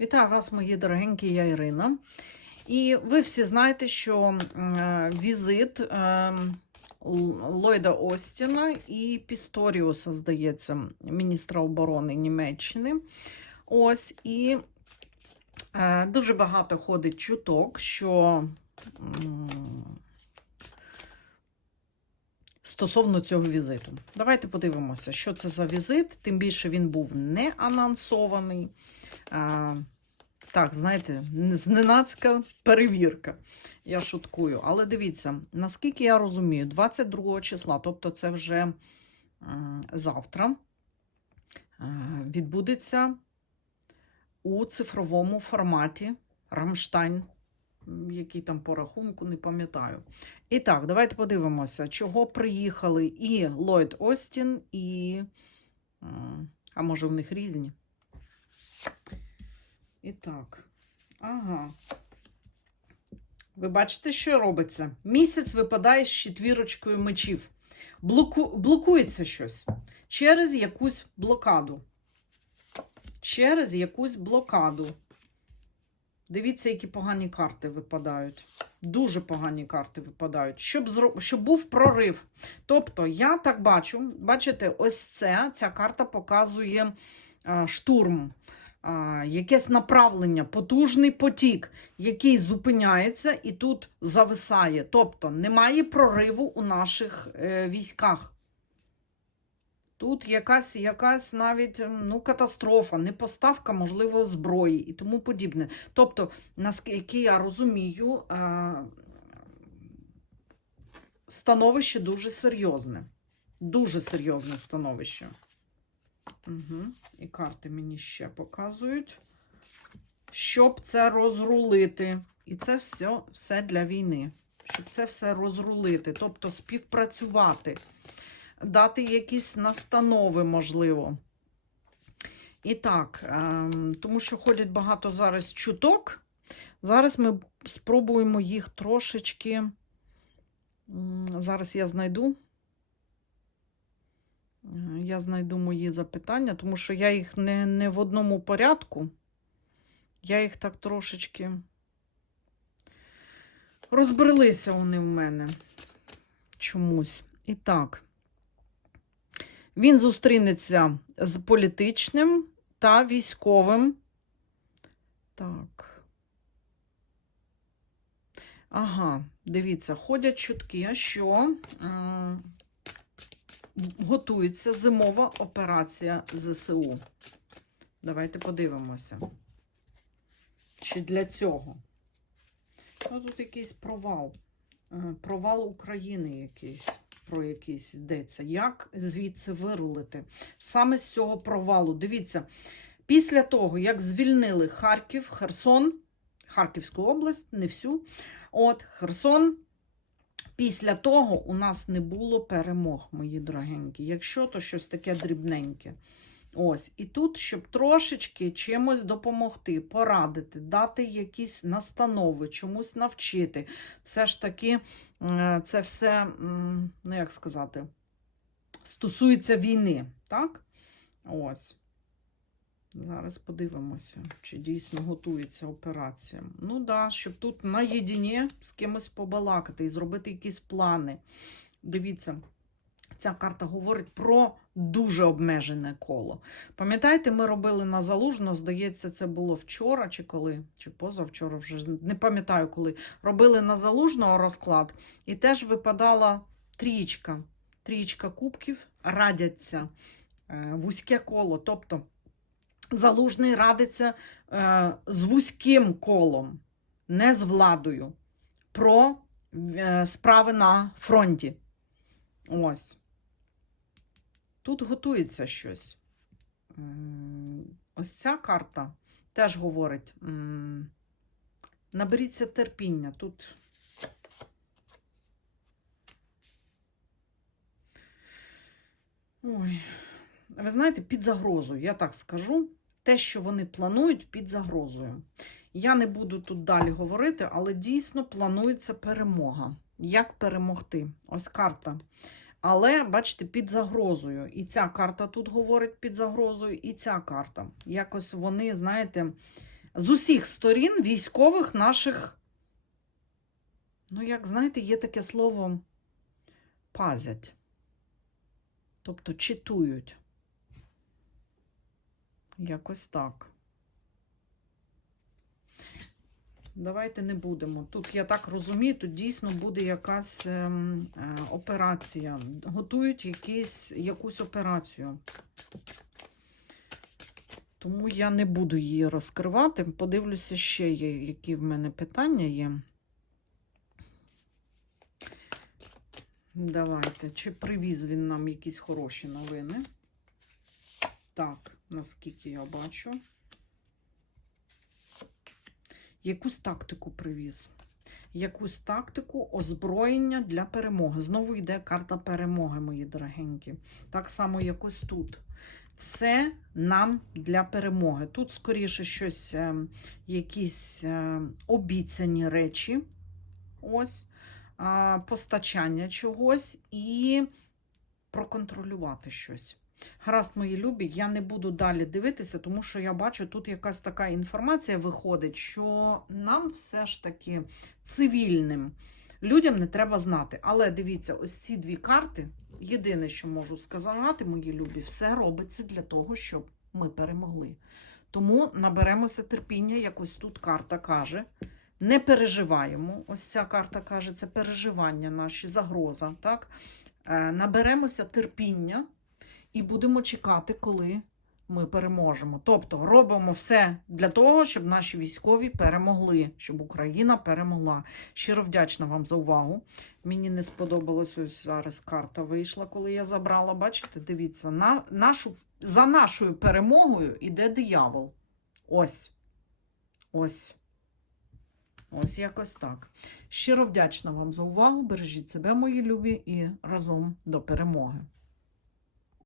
Вітаю вас, мої дорогенькі, я Ірина. І ви всі знаєте, що е, візит е, Ллойда Остіна і Пісторіуса, здається, міністра оборони Німеччини. Ось і е, дуже багато ходить чуток, що стосовно цього візиту. Давайте подивимося, що це за візит. Тим більше він був не анонсований. А, так, знаєте, зненацька перевірка. Я шуткую. Але дивіться, наскільки я розумію, 22 числа, тобто це вже завтра, відбудеться у цифровому форматі Рамштайн, який там по рахунку, не пам'ятаю. І так, давайте подивимося, чого приїхали і Ллойд Остін, і. А може, в них різні? І так. Ага. Ви бачите, що робиться? Місяць випадає з четвірочкою мечів. Блоку... Блокується щось через якусь блокаду. Через якусь блокаду. Дивіться, які погані карти випадають. Дуже погані карти випадають. Щоб, зро... Щоб був прорив. Тобто, я так бачу, бачите, ось це, ця карта показує а, штурм а, якесь направлення, потужний потік, який зупиняється і тут зависає. Тобто немає прориву у наших е, військах. Тут якась, якась навіть ну, катастрофа, непоставка, можливо, зброї і тому подібне. Тобто, наскільки я розумію, становище дуже серйозне. Дуже серйозне становище. Угу. І карти мені ще показують, щоб це розрулити. І це все, все для війни. Щоб це все розрулити, тобто співпрацювати, дати якісь настанови, можливо. І так, ем, тому що ходять багато зараз чуток. Зараз ми спробуємо їх трошечки. Зараз я знайду. Е, Я знайду мої запитання, тому що я їх не, не в одному порядку. Я їх так трошечки розбрелися вони в мене чомусь. І так, він зустрінеться з політичним та військовим. Так. Ага, дивіться, ходять чутки, що. Готується зимова операція ЗСУ. Давайте подивимося. Чи для цього? Ну, тут якийсь провал. Е, Провал України якийсь, про якийсь йдеться. Як звідси вирулити? Саме з цього провалу. Дивіться, після того, як звільнили Харків, Херсон, Харківську область, не всю. От, Херсон, Після того у нас не було перемог, мої дорогенькі. Якщо то щось таке дрібненьке. Ось, і тут, щоб трошечки чимось допомогти, порадити, дати якісь настанови, чомусь навчити. Все ж таки, е, це все, ну як сказати, стосується війни, так? Ось. Зараз подивимося, чи дійсно готується операція. Ну так, да, щоб тут наєдині з кимось побалакати і зробити якісь плани. Дивіться, ця карта говорить про дуже обмежене коло. Пам'ятаєте, ми робили на залужно, здається, це було вчора чи коли, чи позавчора, вже не пам'ятаю коли. Робили на залужного розклад, і теж випадала трієчка. Трієчка кубків радяться е, вузьке коло. Тобто. Залужний радиться е, з вузьким колом, не з владою, про е, справи на фронті. Ось. Тут готується щось. Ось ця карта теж говорить: наберіться терпіння. Тут. Ой. Ви знаєте, під загрозою, я так скажу, те, що вони планують під загрозою. Я не буду тут далі говорити, але дійсно планується перемога. Як перемогти? Ось карта. Але, бачите, під загрозою. І ця карта тут говорить під загрозою, і ця карта. Якось вони, знаєте, з усіх сторін військових наших, ну, як знаєте, є таке слово пазять. Тобто читують. Якось так. Давайте не будемо. Тут, я так розумію, тут дійсно буде якась ем, е, операція. Готують якісь, якусь операцію. Тому я не буду її розкривати. Подивлюся, ще є, які в мене питання є. Давайте. Чи привіз він нам якісь хороші новини? Так, наскільки я бачу. Якусь тактику привіз. Якусь тактику озброєння для перемоги. Знову йде карта перемоги, мої дорогенькі. Так само, як ось тут. Все нам для перемоги. Тут, скоріше, щось, е, якісь е, обіцяні речі. Ось постачання чогось і проконтролювати щось. Гаразд, мої любі, я не буду далі дивитися, тому що я бачу, тут якась така інформація виходить, що нам все ж таки цивільним людям не треба знати. Але дивіться, ось ці дві карти. Єдине, що можу сказати, мої любі, все робиться для того, щоб ми перемогли. Тому наберемося терпіння, як ось тут карта каже. Не переживаємо. Ось ця карта каже, це переживання наші, загроза. Так? Е, Наберемося терпіння і будемо чекати, коли ми переможемо. Тобто робимо все для того, щоб наші військові перемогли, щоб Україна перемогла. Щиро вдячна вам за увагу. Мені не сподобалось ось зараз карта вийшла, коли я забрала. Бачите, дивіться, на, нашу, за нашою перемогою іде диявол. Ось. Ось. Ось якось так. Щиро вдячна вам за увагу. Бережіть себе, мої любі, і разом до перемоги.